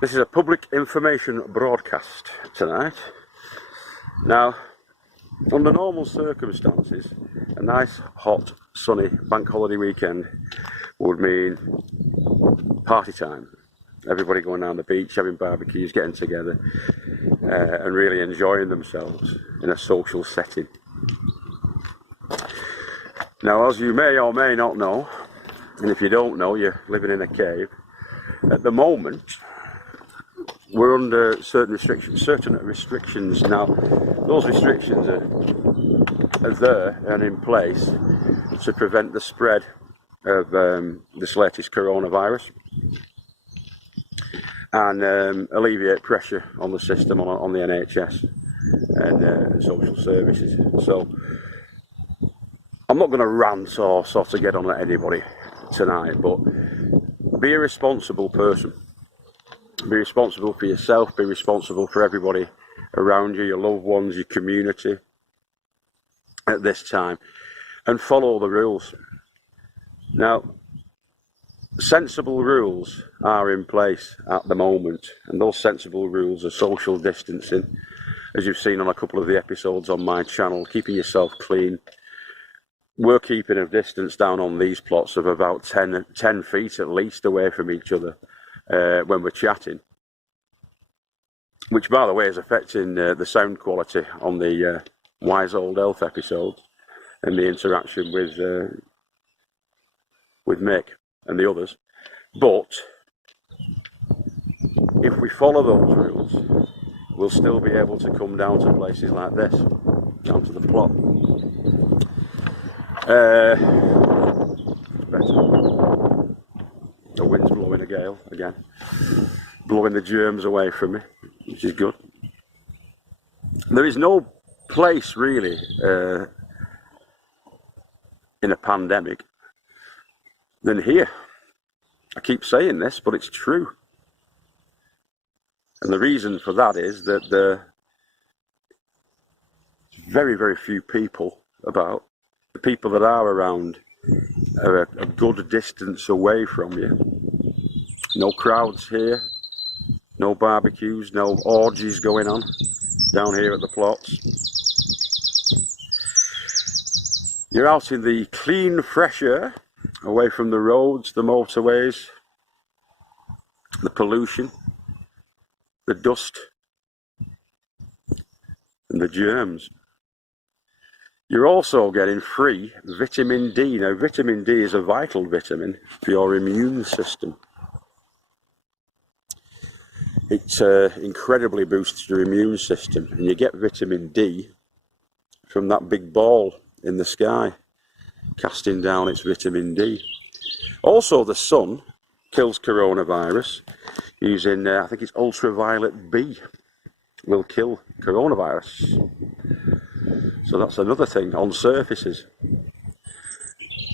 This is a public information broadcast tonight. Now, under normal circumstances, a nice, hot, sunny bank holiday weekend would mean party time. Everybody going down the beach, having barbecues, getting together, and really enjoying themselves in a social setting. Now, as you may or may not know, and if you don't know, you're living in a cave, at the moment, we're under certain restrictions. Now, those restrictions are there and in place to prevent the spread of this latest coronavirus and alleviate pressure on the system, on the NHS and social services. So, I'm not going to rant or sort of get on at anybody tonight, but be a responsible person. Be responsible for yourself, be responsible for everybody around you, your loved ones, your community at this time, and follow the rules. Now, sensible rules are in place at the moment, and those sensible rules are social distancing, as you've seen on a couple of the episodes on my channel, keeping yourself clean. We're keeping a distance down on these plots of about 10 feet at least away from each other when we're chatting, which, by the way, is affecting the sound quality on the Wise Old Elf episodes and the interaction with Mick and the others. But if we follow those rules, we'll still be able to come down to places like this, down to the plot. Better. The wind's blowing a gale again, blowing the germs away from me, which is good. There is no place really in a pandemic than here. I keep saying this, but it's true. And the reason for that is that there's very, very few people about. The people that are around are a good distance away from you. No crowds here, no barbecues, no orgies going on down here at the plots. You're out in the clean, fresh air, away from the roads, the motorways, the pollution, the dust, and the germs. You're also getting free vitamin D. Now, vitamin D is a vital vitamin for your immune system. It incredibly boosts your immune system, and you get vitamin D from that big ball in the sky, casting down its vitamin D. Also, the sun kills coronavirus using, I think it's ultraviolet B, will kill coronavirus. So that's another thing on surfaces.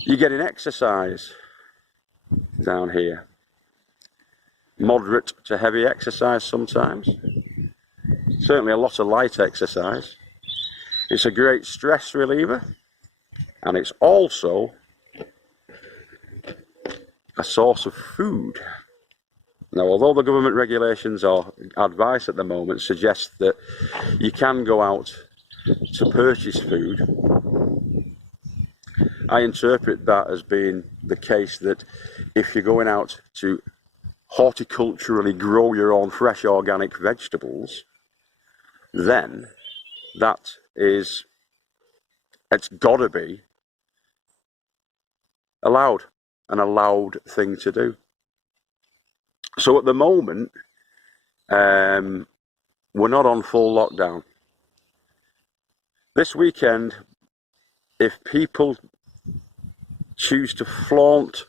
You're getting exercise down here. Moderate to heavy exercise sometimes. Certainly a lot of light exercise. It's a great stress reliever, and it's also a source of food. Now, although the government regulations or advice at the moment suggest that you can go out to purchase food, I interpret that as being the case that if you're going out to horticulturally grow your own fresh organic vegetables, then it's got to be allowed, an allowed thing to do. So at the moment, we're not on full lockdown. This weekend, if people choose to flaunt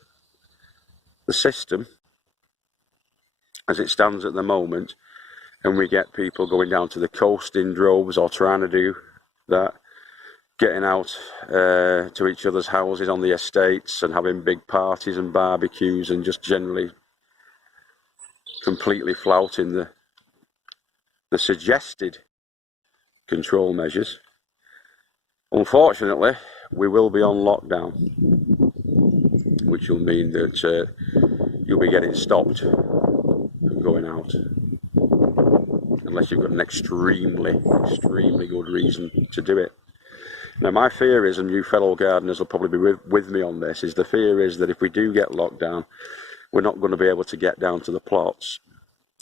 the system as it stands at the moment, and we get people going down to the coast in droves or trying to do that, getting out to each other's houses on the estates and having big parties and barbecues and just generally completely flouting the suggested control measures. Unfortunately, we will be on lockdown, which will mean that you'll be getting stopped from going out, unless you've got an extremely good reason to do it. Now my fear is, and you fellow gardeners will probably be with me on this, is the fear is that if we do get locked down, we're not going to be able to get down to the plots,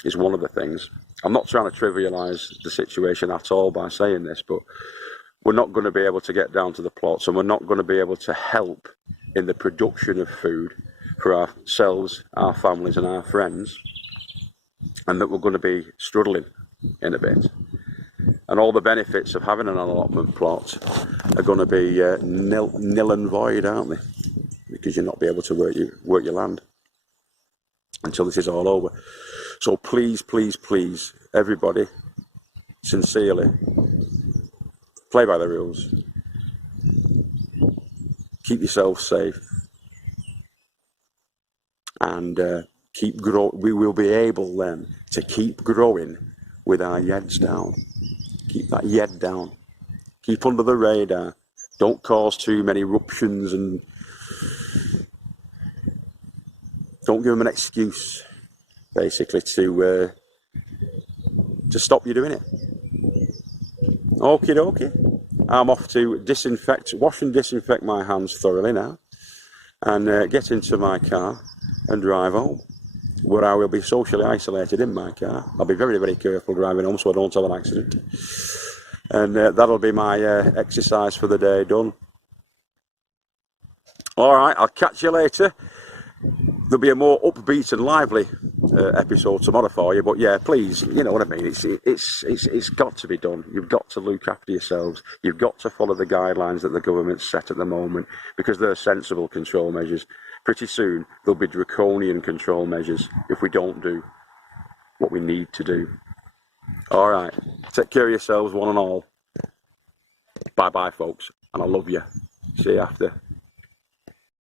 is one of the things. I'm not trying to trivialise the situation at all by saying this, but we're not going to be able to get down to the plots, and we're not going to be able to help in the production of food for ourselves, our families and our friends, and that we're going to be struggling in a bit. And all the benefits of having an allotment plot are going to be nil and void, aren't they? Because you'll not be able to work your land until this is all over. So please, please, please, everybody, sincerely, play by the rules. Keep yourself safe. And keep growing. We will be able then to keep growing with our heads down. Keep that head down. Keep under the radar. Don't cause too many eruptions, and don't give them an excuse, basically, to stop you doing it. Okie dokie. I'm off to wash and disinfect my hands thoroughly now, and get into my car and drive home, where I will be socially isolated in my car. I'll be very, very careful driving home so I don't have an accident. And that'll be my exercise for the day done. All right, I'll catch you later. There'll be a more upbeat and lively episode tomorrow for you. But yeah, please, you know what I mean. It's got to be done. You've got to look after yourselves. You've got to follow the guidelines that the government's set at the moment, because they're sensible control measures. Pretty soon there'll be draconian control measures if we don't do what we need to do. All right, take care of yourselves, one and all. Bye bye, folks, and I love you. See you after.